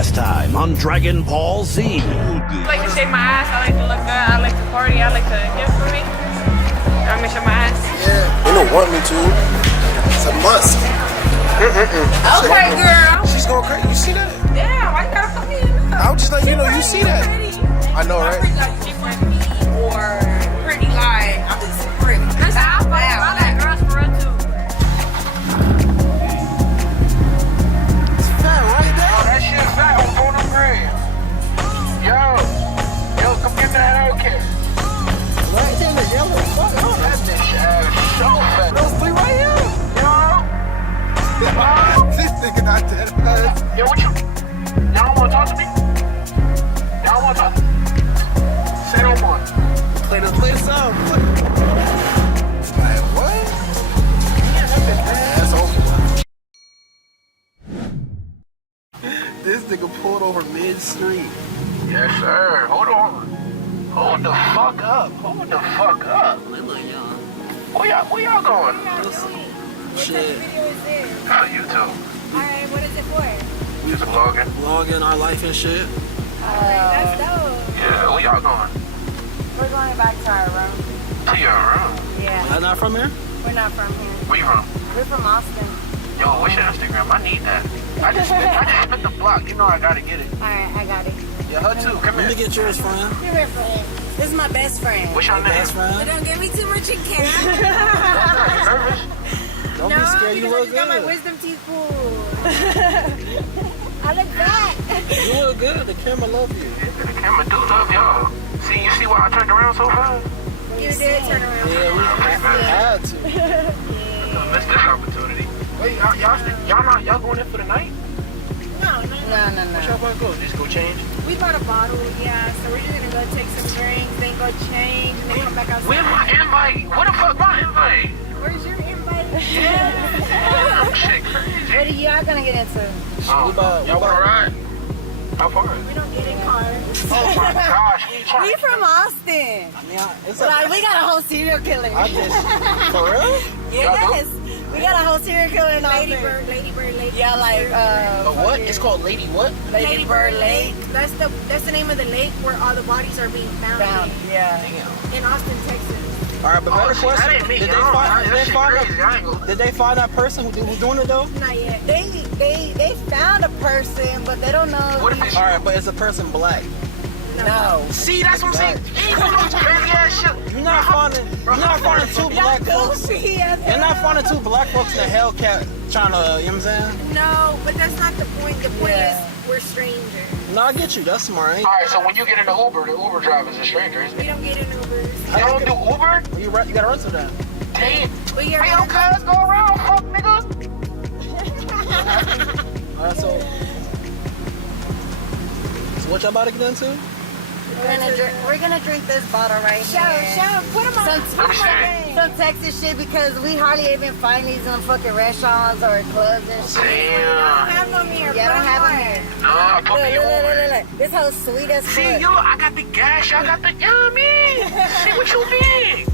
last time on Dragon Ball Z. I like to shave my ass. I like to look good. I like to party. I like to gift for me. I'm gonna shave my ass. Yeah, they don't want me to. It's a must. Okay, girl. She's going crazy. You see that? Damn, why you gotta put me in that? I was just like, you know, you see that. I know, right? Pretty like different or pretty like I'm just pretty. That's how I like girls for real too. It's fat right there. Oh, that shit fat on 4 grams. Yo, come give me that Hellcat. Right there, the yellow. Fuck up. That bitch so fat. Those three right here. This nigga not dead. Yo, what you? Y'all don't wanna talk to me? Y'all don't wanna talk to me? Say no more. Play this out. Like, what? That's over. This nigga pulled over mid-street. Yes, sir. Hold on. Hold the fuck up. Hold the fuck up. Where y'all going? Shit. YouTube. Alright, what is it for? Just vlogging. Vlogging our life and shit. That's dope. Yeah, where y'all going? We're going back to our room. To your room. Yeah, I'm not from here? we're not from here. Where you from? We're from Austin. Yo, what's your Instagram? I need that. I just spent the block. You know I gotta get it. Alright, I got it. Yeah, her too. Come Let me here. get yours, friend. You're my friend. This is my best friend. What's your name? Best But friend. don't give me too much in camera. You nervous? Don't be scared, you because I look just got my good. wisdom teeth pulled. I look back. You look good. The camera love you. The camera do love y'all. You see why I turned around so fast? You did turn around. Yeah, we had to. I missed this opportunity. Wait, y'all going in for the night? No. Y'all about to go? Just go change? We bought a bottle, yeah, so we're just gonna go take some drinks, then go change, and then come back outside. Where's my invite? What the fuck my invite? Where's your invite? Yeah. Shit crazy. What are y'all gonna get into? Y'all wanna ride? How far is it? We don't get in cars. Oh my gosh. We from Austin. I mean, it's Like, we got a whole serial killer. I just, for real? Yes. We got a whole serial killer in Austin. Lady Bird Lake. Yeah, like, What? It's called Lady what? Lady Bird Lake. That's the name of the lake where all the bodies are being found. Yeah. In Austin, Texas. All right, but better That question. ain't me. Did That shit crazy. I ain't gonna. did they find that person who was doing it though? Not yet. They found a person, but they don't know. What if it's All right, but is the person black? No. See, that's what I'm saying. Ain't no crazy ass shit. You're not finding two black folks. You're not finding two black folks in a Hellcat trying to, you know what I'm saying? No, but that's not the point. The point is we're strangers. No, I get you. That's smart. Ain't All right, so when you get in the Uber driver's a stranger, isn't We it? don't get in Ubers. You don't do Uber? you gotta run to that. Damn. We are Hey, yo, cuz, go around, fuck, nigga. All right, so what y'all about to get into? We're gonna drink this bottle right here. Show, put them on. Some Texas shit because we hardly even find these in fucking restaurants or clubs and shit. Damn. have them here. Yeah, I don't have them here. No, put me on. Look. This whole sweet as See, fuck. yo, I got the gas, y'all got the, you know what I mean? See what you mean?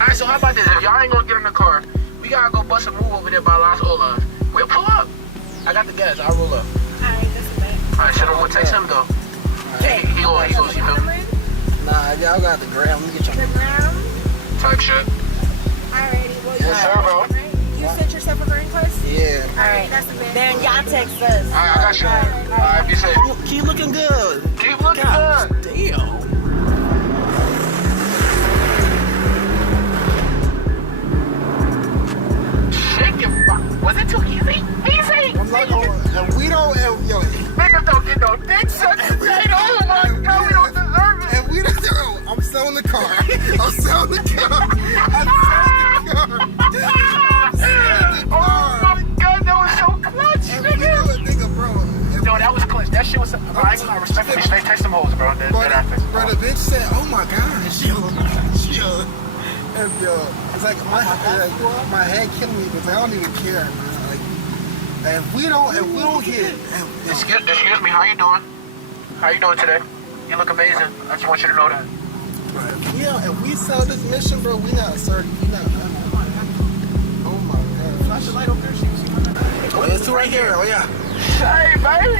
All right, so how about this? If y'all ain't gonna get in the car, we gotta go bust a move over there by Las Olas. We'll pull up. I got the gas, I'll roll up. Alright, that's a bet. All right, so we'll text him though. He goes, you feel me? Nah, y'all got the gram. Let me get The y'all. ground. Type shit. Alrighty, well, Yes, sir, bro. you set yourself a friend request? Yeah. Alright, that's a bet. Then y'all text us. All right, I got you. All right, be safe. Keep looking good. Keep looking God good. damn. Shake your fuck. Was it too easy? Easy. I'm like, and we don't, yo, Niggas don't get no dick sucked today. Oh my God, we don't deserve it. and we don't, yo, I'm selling the car. I'm selling the car. Oh my God, that was so clutch, nigga. Nigga, bro. Yo, that was clutch. That shit was. Bro, I ain't gonna respectfully straight text them hoes, bro. That happened. Bro, the bitch said, "Oh my gosh, yo." And yo, it's like my head killing me because I don't even care, man. Like, if we don't get, Excuse me, how you doing? How you doing today? You look amazing. I just want you to know that. if we sell this mission, bro, we not certain. We not. Oh my god. Flash the light over there so you can see my name. Oh, there's two right here. Oh yeah. Hey, baby.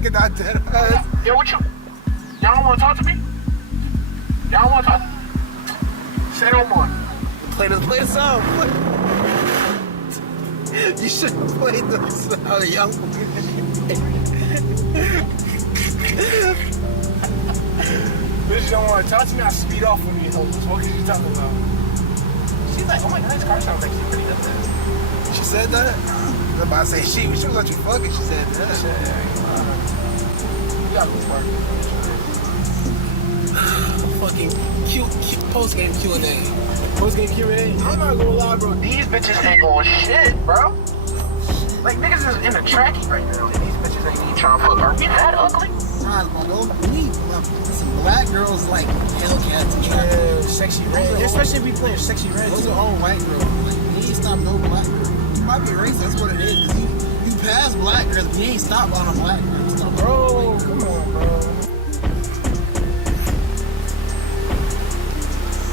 nigga not dead. Yo, what you? Y'all don't want to talk to me? Y'all don't want to talk? Say no more. Play the song. You should have played the young Bitch, you don't want to talk to me? I speed off when you hold. What are you talking about? She's like, oh my god, this car sounds like she's pretty good. She said that? I'm about to say she was let you fuck it. She said that. You gotta go work. Fucking post-game Q&A. Post-game Q&A? I'm not gonna lie, bro. These bitches ain't going shit, bro. Like, niggas is in the trackie right now, and these bitches ain't even trying to fuck. Are we that ugly? Listen, black girls like Hellcats and track. Yeah, sexy red. Especially if we playing sexy red. Those are all white girls. Like, you ain't stop no black girl. You might be racist, that's what it is. Cause you pass black girls, but you ain't stop on a black girl. You stop Bro, come on, bro.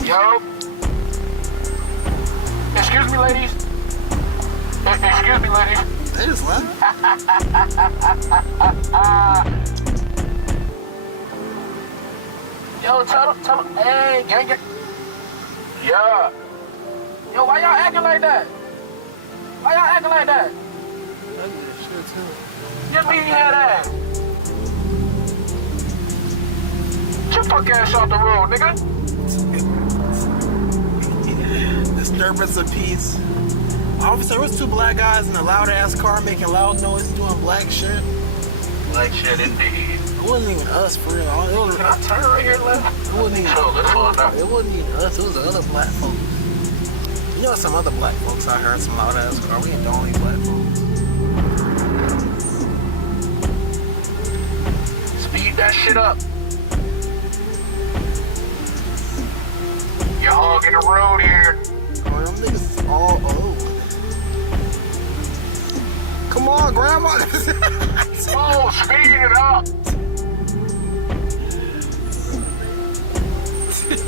Yo. Excuse me, ladies. Excuse me, ladies. They just left. Yo, tell them, hey, gang. Yeah. Yo, why y'all acting like that? Why y'all acting like that? Your meaty head ass. Get your fuck ass off the road, nigga. Disturbance of peace. Officer, there was two black guys in a loud ass car making loud noises doing black shit. Black shit indeed. It wasn't even us for real. Can I turn right here left? It wasn't even, it wasn't even us, it was the other black folks. You know some other black folks out here in some loud ass car. We ain't the only black folks. Speed that shit up. You're hogging the road here. Oh, them niggas is all old. Come on, grandma. Oh, speed it up. Get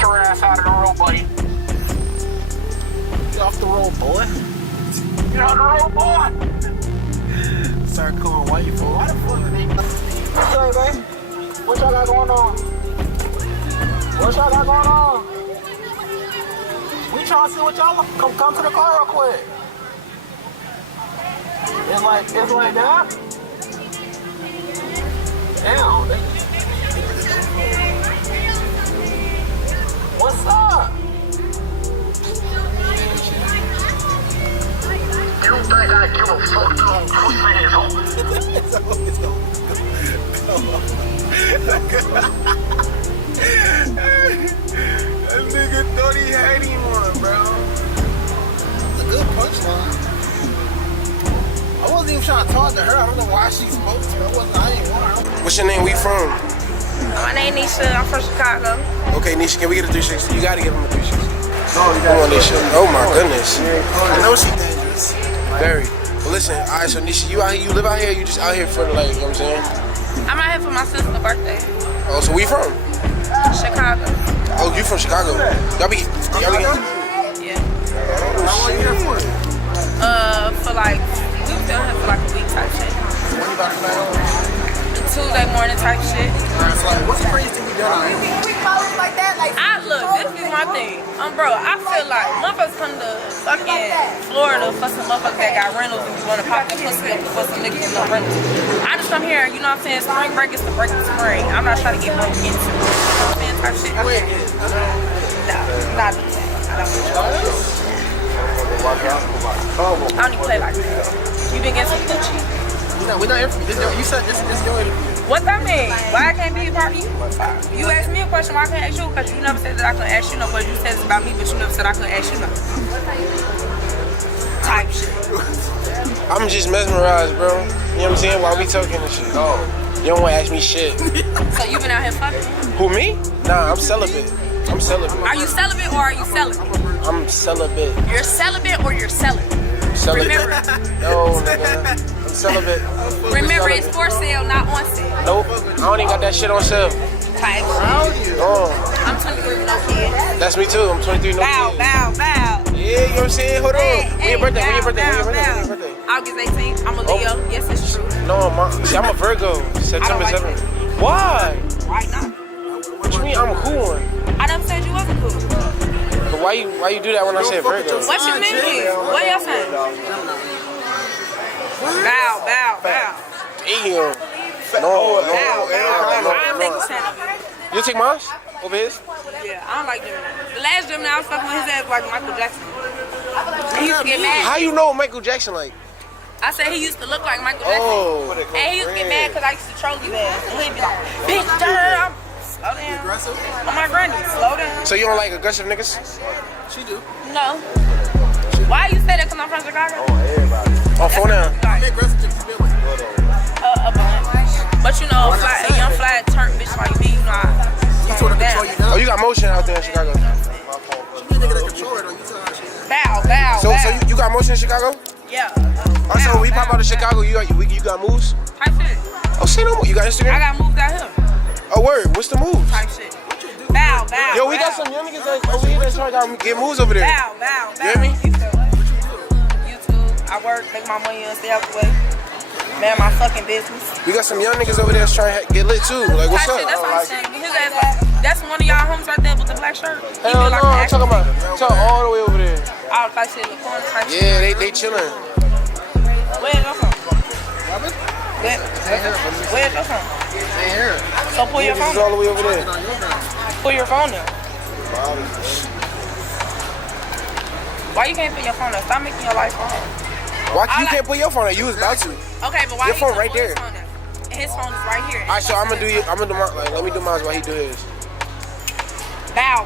your ass out of the road, buddy. Get off the road, boy. Get out of the road, boy. Start calling white for why the fuck are they? What's up, man? What y'all got going on? What y'all got going on? We trying to see what y'all come to the car real quick. It's like that. Damn. What's up? You don't think I give a fuck to them pussy That nigga thought he had him one, bro. It's a good punchline. I wasn't even trying to talk to her. I don't know why she spoke to me. I ain't want her. What's your name? Where you from? My name Nisha. I'm from Chicago. Okay, Nisha, can we get a 360? You gotta give him a 360. Oh, Come on, Nisha. Oh my goodness. I know she's dangerous. Very. Well, listen, alright, so Nisha, you out here, you live out here, you just out here for the, like, you know what I'm saying? I'm out here for my sister's birthday. Oh, so where you from? Chicago. Oh, you from Chicago? Y'all be Yeah. How long you here for? For like, we was down here for like a week type shit. When you about to play home? Tuesday morning type shit. So, like, what's the craziest thing you done out here? Look, this is my thing. Bro, I feel like motherfuckers come to fucking Florida for some motherfuckers that got rentals and you want to pop their pussy up for some niggas with no rentals. I just come here, you know what I'm saying? Spring break is the break of spring. I'm not trying to get broke into it. You know what I'm saying? Type shit. No, not the same. I don't even play like that. You been getting some Gucci? No, we're not here for this. You said this is your interview. What that mean? Why I can't be a part of you? You asked me a question, why I can't ask you? Because you never said that I couldn't ask you no question. You said it's about me, but you never said I couldn't ask you no. Type shit. I'm just mesmerized, bro. You know what I'm saying? While we talking and shit. Oh, you don't want to ask me shit. So you been out here fucking? Who, me? Nah, I'm celibate. I'm celibate. Are you celibate or are you celibate? I'm celibate. You're celibate or you're celibate? Celibate. Remember. No, nigga. I'm celibate. Remember, it's for sale, not on sale. Nope. I don't even got that shit on sale. Type shit. Oh, I'm 23 with no kids. that's me too. I'm 23, no Bow, kids. bow, bow. Yeah, you know what I'm saying? Hold on. Hey, When your birthday? When your bow, birthday? When your bow, birthday? When bow. your birthday? August 18th. I'm a Leo. Yes, it's true. No, see, I'm a Virgo. September like 7th. Why? Why not? What you mean I'm a cool one? I never said you wasn't cool. But why you do that when I said Virgo? What you mean? What y'all saying? Bow. Damn. No. I'm making sense of it. You take mine over his? Yeah, I don't like Gemini. The last Gemini I was fucking with, his ass like Michael Jackson. He used to get mad. How you know Michael Jackson like? I said he used to look like Michael Jackson. Oh. And he used to get mad because I used to troll you ass. And he'd be like, bitch, damn. Slow down. Oh my granny, slow down. So you don't like aggressive niggas? She do. No. Why you say that? Because I'm from Chicago? Oh, phone down. A bunch. But you know, a young fly turn bitch like me, you know, I turn down. Oh, you got motion out there in Chicago. Bow. So you got motion in Chicago? Yeah. Also, when we pop out of Chicago, you got moves? Type shit. Oh, say no more. You got Instagram? I got moved out here. Oh, word. What's the moves? Type shit. Bow. Yo, we got some young niggas that over here that's trying to get moves over there. Bow. You hear me? YouTube. I work, make my money and stay out the way. Man, my fucking business. We got some young niggas over there that's trying to get lit too. Like, what's Type up? shit, that's what I'm saying. His ass like, that's one of y'all homies right there with the black shirt. He Hell feel like no, an I'm talking about all the way over there. All type shit, the corner type shit. Yeah, they chilling. Where it go from? Where it go from? So pull your Niggas is phone. all the way over there. Pull your phone down. Why you can't put your phone down? Stop making your life hard. Why you can't put your phone on? You was about to. Okay, but why Your phone you right pull his there. phone down? And his phone is right here. All right, so I'm gonna do mine. Like, let me do mine while he do his. Bow.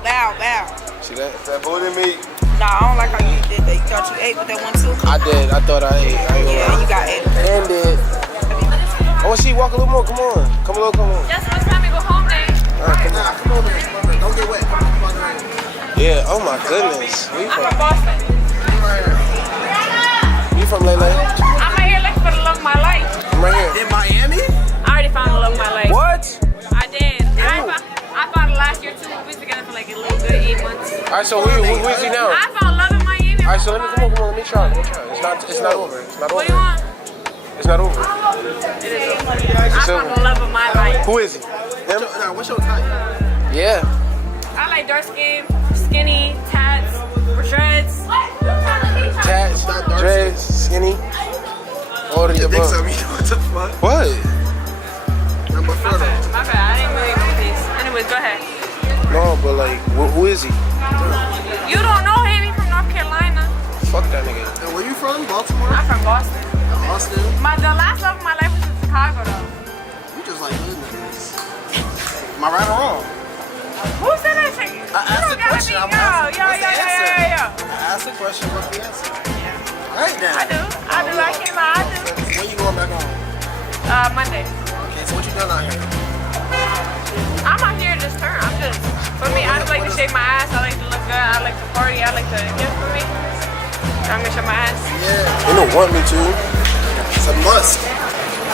See that? That booty meat. Nah, I don't like how you did that. You thought you ate with that one too? I did. I thought I ate. I ain't gonna Yeah, lie. you got ate. And did. I want to see you walk a little more. Come on. Come on. Just one time we go home day. All right, come on. Come over here. Don't get wet. Yeah. Oh my goodness. Where you I'm from? from Boston. You from Lele? I'm right here looking for the love of my life. I'm right here. In Miami? I already found the love of my life. What? I did. I found it last year too. We was together for like a little good 8 months. All right, so who is he now? I found love in Miami. All right, so come on. Let me try. It's not over. What do you want? It's not over. I found the love of my life. Who is he? Him? Nah, what's your type? Yeah. I like dark skin, skinny, tats, dreads. Tats, dreads, skinny. All of the Think above. so? What the fuck? What? Number 4 though. My bad. I didn't really do this. Anyways, go ahead. No, but like, who is he? You don't know him. He's from North Carolina. Fuck that nigga. And where you from? Baltimore? I'm from Boston. Austin? The last love of my life was in Chicago though. You just like hood niggas. Am I right or wrong? Who said that shit? I asked the question. I'm asking. What's the answer? Yeah. I asked the question. What's the answer? Right now. I do. I can't lie. I do. When you going back home? Monday. Okay, so what you done out here? I'm out here to just turn. For me, I just like to shake my ass. I like to look good. I like to party. I like to, for me. I'm gonna shake my ass. Yeah. They don't want me to. It's a must.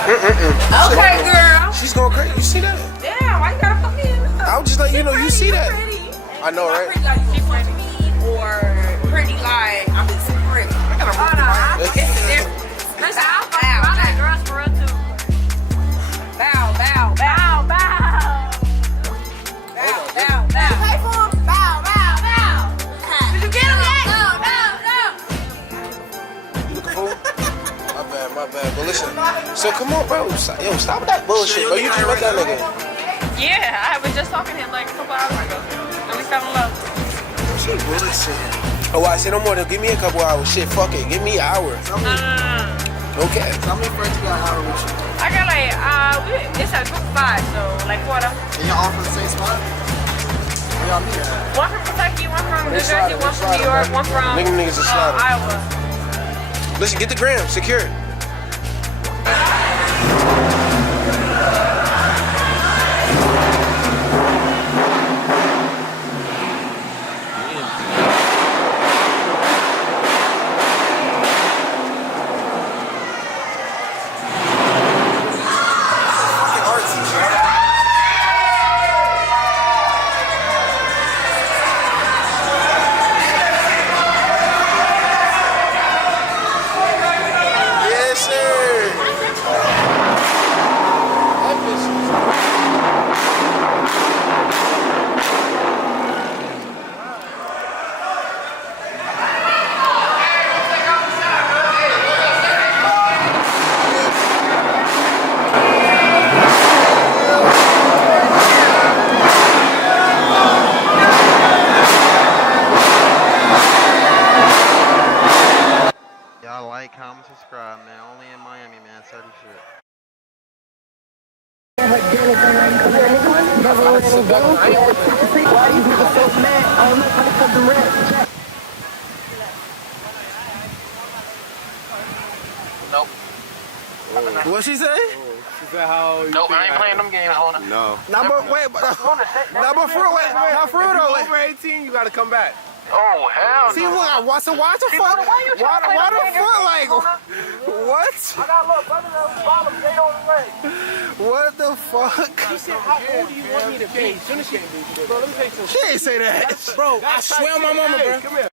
Okay, girl. She's going crazy. You see that? Yeah, why you gotta put me in this? I was just like, you know, you see that. Pretty. I know, right? Pretty like she pretty or pretty like I'm just pretty. I gotta move to Miami. It's the difference. Listen, I like girls for real too. Bow. Did you get him yet? You looking fool? My bad. But listen, so come on, bro. Stop that bullshit, bro. You just met that nigga. Yeah, I was just talking to him like a couple hours ago. And we fell in love. She bullshit. Oh, I said no more. Give me a couple hours. Shit, fuck it. Give me an hour. No. Okay. How many friends you got out with you? I got like, it's a group of 5, so like quarter. And y'all all from the same spot? Where y'all meet at? One from Kentucky, one from New Jersey, one from New York, one from Niggas is sliding. Iowa. Listen, get the gram. Secure. Nope. What she say? She said how. Nope, I ain't playing them games, Luna. No. Nah, but wait, but for real, wait, not for real though. Over 18, you gotta come back. Oh, hell See, no. look, I watch the fuck. why you trying to play Why them the games, fuck, like, Luna? what? I got look, brother, bottom, they on the leg. What the fuck? She said, how old do you want me to be? Bro, let me tell you something. She ain't say that. Bro, I swear on my mama, bro. Come here.